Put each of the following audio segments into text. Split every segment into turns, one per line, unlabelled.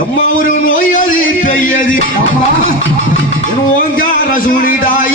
M ஒரு நோய்
ஒரு நோயதி பெய்யதி
என்னோங்க ரசூலிடாய்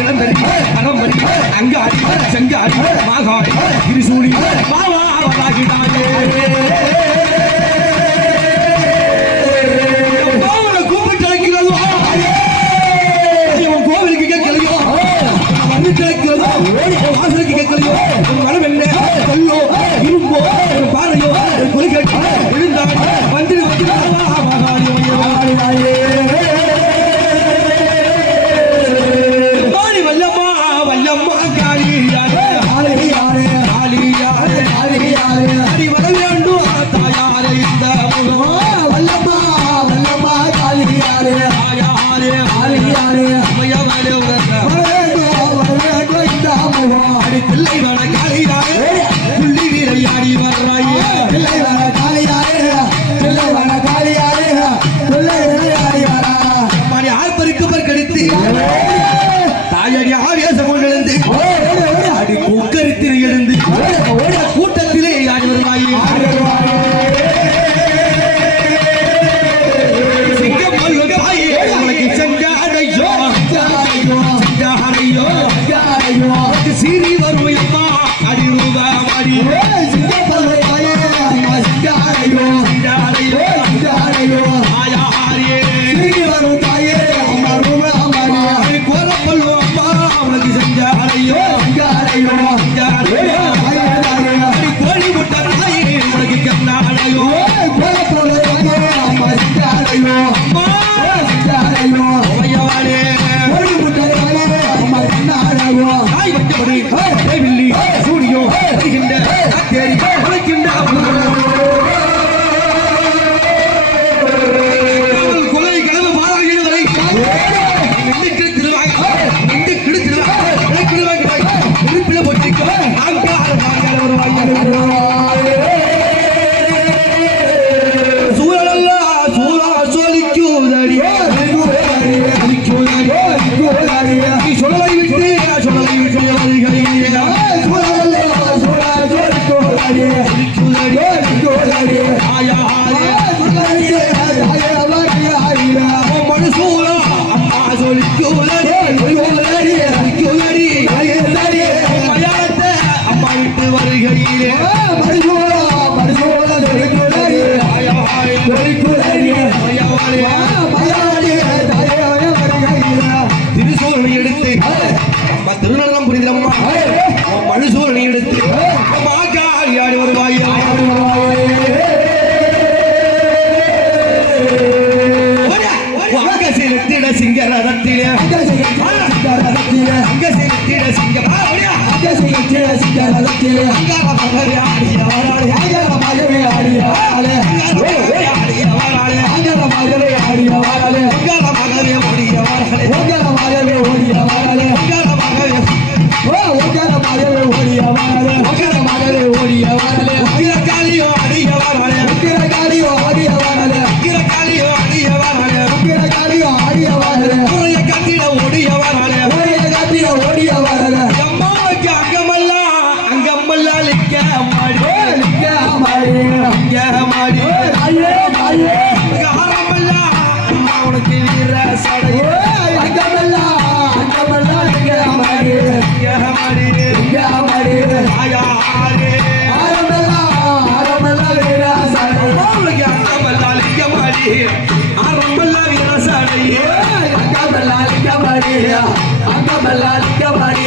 இளந்தறி பரம்பரி அங்காடி செங்காடி மாகாடி திருசூடி பாவா ஆடியா ஆடியா மாடி ஐயே ஐயே. ஆரம்பல்ல அம்மா உனக்கு வீர சடை. அங்கமல்ல அங்கமல்ல இங்க மாடி இங்க மாடி இங்க மாடி ஆயா ஆரே ஆரம்பல்ல ஆரம்பல்ல வீர சடை. உங்களுக்கு அங்கமல்ல இங்க மாடி ஆரம்பல்ல வீர சடை. அங்கமல்ல இங்க மாடி அங்கமல்ல இங்க மாடி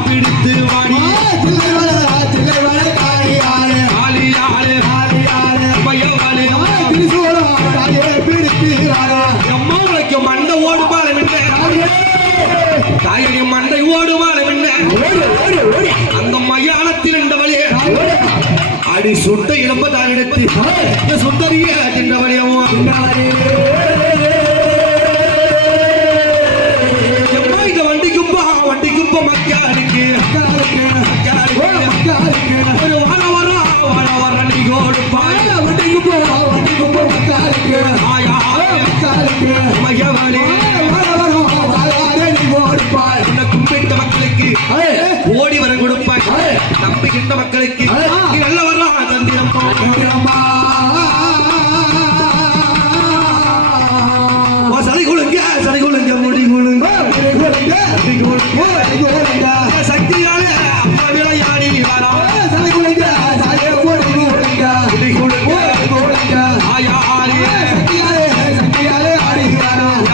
பிடித்து வாடி. மண்டை ஓடுமாறு மின்ன தாயடி மண்டை ஓடுமாறு மின்ன அந்த மையானத்தில் இருந்தவளே அடி சுட்ட இந்த சுந்தரிய தின்றவளையும் நம்புகின்ற மக்களுக்கு நீ நல்ல வரா தந்திரம் சரி குழுங்க சரி குழுங்க முடி குழுங்க சக்தியால அம்மா விளையாடி வரா முடி குழுங்க ஆயா ஆரியே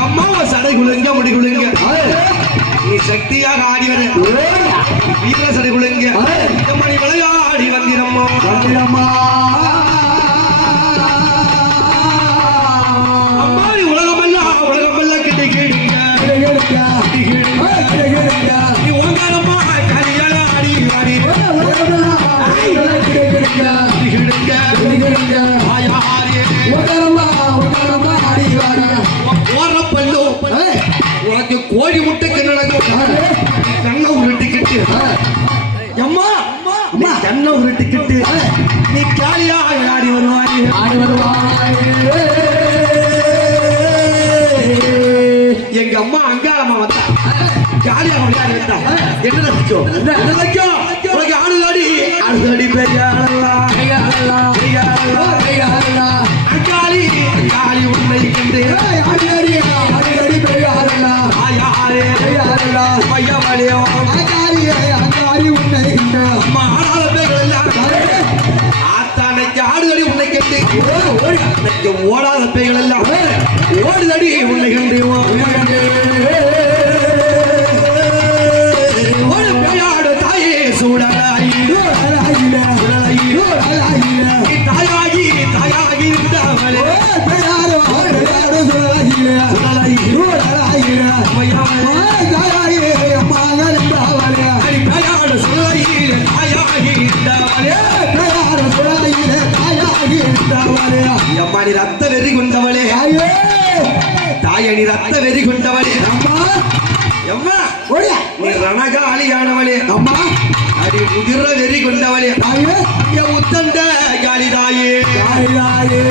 அம்மாவை சடை குழுங்க முடி குழுங்க நீ சக்தியாக ஆடி வர வீர சடை கண்ணை உருட்டிக்கிட்டு அம்மா நீ கண்ணை உருட்டிக்கிட்டு நீ காலியா ஆடி வருவாய்.
ஆடி வருவாய்.
எங்க அம்மா அங்காளம்மா வந்தா. காலியா விளையாடி வந்தா என்ன நினைக்கும் என்ன நினைக்கும் உனக்கு ஆடுதாடி ஆடுதாடி பெரிய ஆளல்லா. பெரிய. ஓடு கண்டு இன்னைக்கு ஓடாத பேய்கள் எல்லாம் ஓடுதடி உன்னை கண்டு ஓடு பேயாடு தாயே சூடலாயி தாயாகி தாயாகி இருந்தவளே சுடலாயி மையவளே அடி பேயாடு சுடலாயி தாயாகி அம்மா நீ ரத்த வெறி கொண்டவளே. தாயை நீ ரத்த வெறி கொண்டவளே. அம்மா! நீ ரணகாலியானவளே
அம்மா!
அடி முதிர வெறி கொண்டவளே.
தாயே
உத்தண்ட காளிதாயே!
தாயே